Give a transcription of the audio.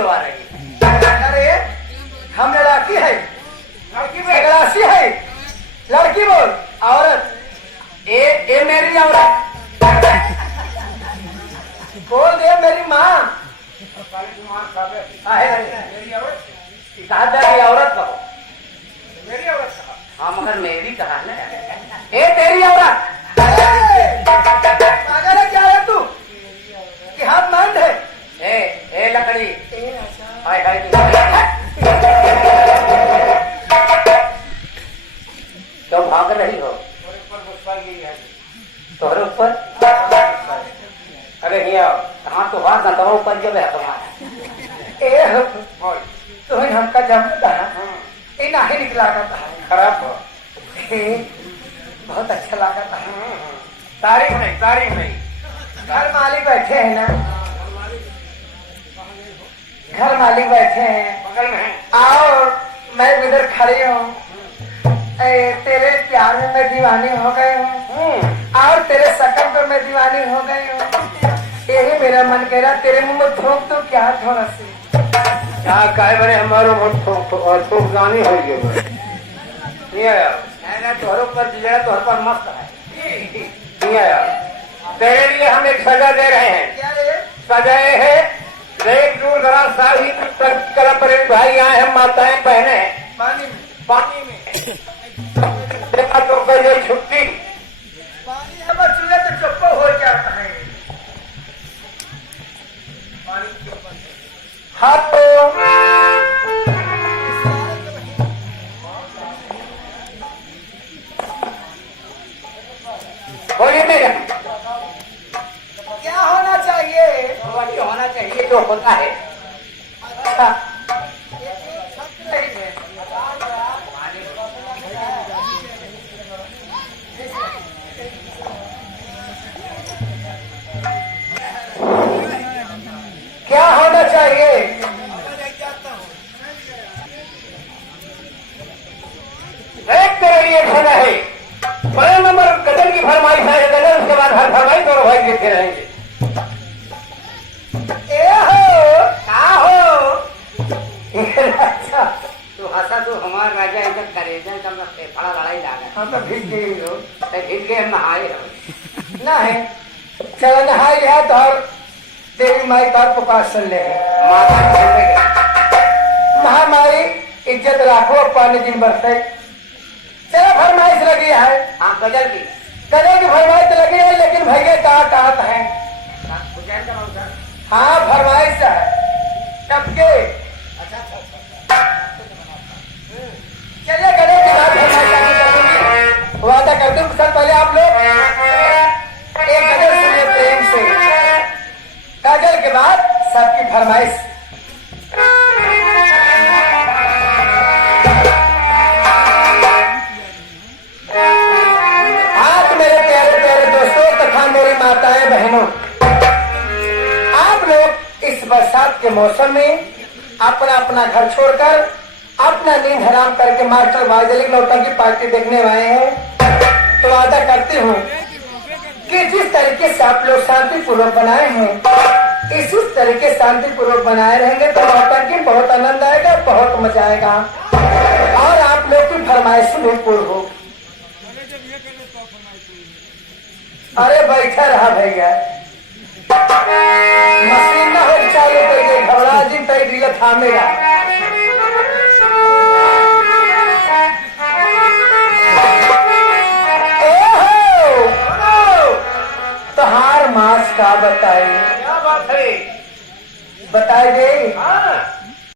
बुलवा रही है। अरे हम लड़की है, लड़की गलासी है, लड़की बोल औरत। ए मेरी औरत बोल दे मेरी माँ। कहा जाए औरत कहो, मेरी औरत कहा। हाँ मगर मेरी कहा ना, ए तेरी औरत। पागल है क्या है तू कि हाथ मांड है? ए लकड़ी, हाय हाय क्यों भाग रही हो? तोहरे ऊपर? अरे हिया कहाँ तो बात ना तो ऊपर जब है तुम्हारा। ए तो हमका जब नहीं निकला था, खराब हो, बहुत अच्छा लगा था। तारीफ नहीं। घर मालिक बैठे हैं ना, घर मालिक बैठे हैं बगल में है। और मैं इधर खड़ी हूँ। तेरे प्यार में मैं दीवानी हो गई हूँ और तेरे शकल पर मैं दीवानी हो गई हूँ। यही मेरा मन कह रहा तेरे मुंह में थोक तो क्या थोड़ा सी क्या काय बने हमारो थोक जानी हो गई नहीं आया ना तोहरों पर जिला तोहर पर मस्त है नहीं आया। तेरे लिए हम एक सजा दे रहे हैं। क्या रे? सजाए है देख दूर दराज सारी कला पर भाई आए हैं, माताएं बहने पानी में देखा तो करिए छुट्टी पानी हम चूल्हे तो चुप्पो हो जाता है। हाथ तो बोलिए मेरे क्या होना चाहिए? वही होना चाहिए जो होता है। अच्छा क्या होना चाहिए? एक तेरे लिए खाना है, बड़े नंबर गजल की फरमाइश है, गजल उसके बाद हर फरमाइश दोनों भाई लिखते रहेंगे। ए हो क्या हो अच्छा तू हंसा, तू हमारा राजा इज्जत करे बड़ा लड़ाई लागा हम तो भीग गई हो भीग के हम नहाए हो ना है। चलो नहाई है तो और देवी माई का पुकार सुन ले। माता खेलने गए। महामारी इज्जत राखो पानी दिन बरसे। चलो फरमाइश लगी है, हाँ गजल की कदे की फरमाइश लगी है, लेकिन भैया कहा है। हाँ फरमाइश है कब के चलिए गले के बाद फरमाइश वादा करते हैं। सर पहले आप लोग एक गजल सुनिए प्रेम से, गजल के बाद सबकी फरमाइश। आज मेरे प्यारे प्यारे दोस्तों तथा मेरी माताएं बहनों, आप लोग इस बरसात के मौसम में अपना अपना घर छोड़कर अपना नींद हराम करके मास्टर वाजली नौटंकी पार्टी देखने आए हैं। तो वादा करती हूँ कि जिस तरीके से आप लोग शांतिपूर्वक बनाए हैं इसी तरीके शांतिपूर्वक बनाए रहेंगे तो नौटंकी बहुत आनंद आएगा, बहुत मजा आएगा और आप लोग की फरमाइश भी पूर्ण हो। अरे बैठा रहा भैया, मशीन ना हो चालू करके घबरा जी तय थामेगा। तोहार मास का बताए क्या बात है बताए गई। हाँ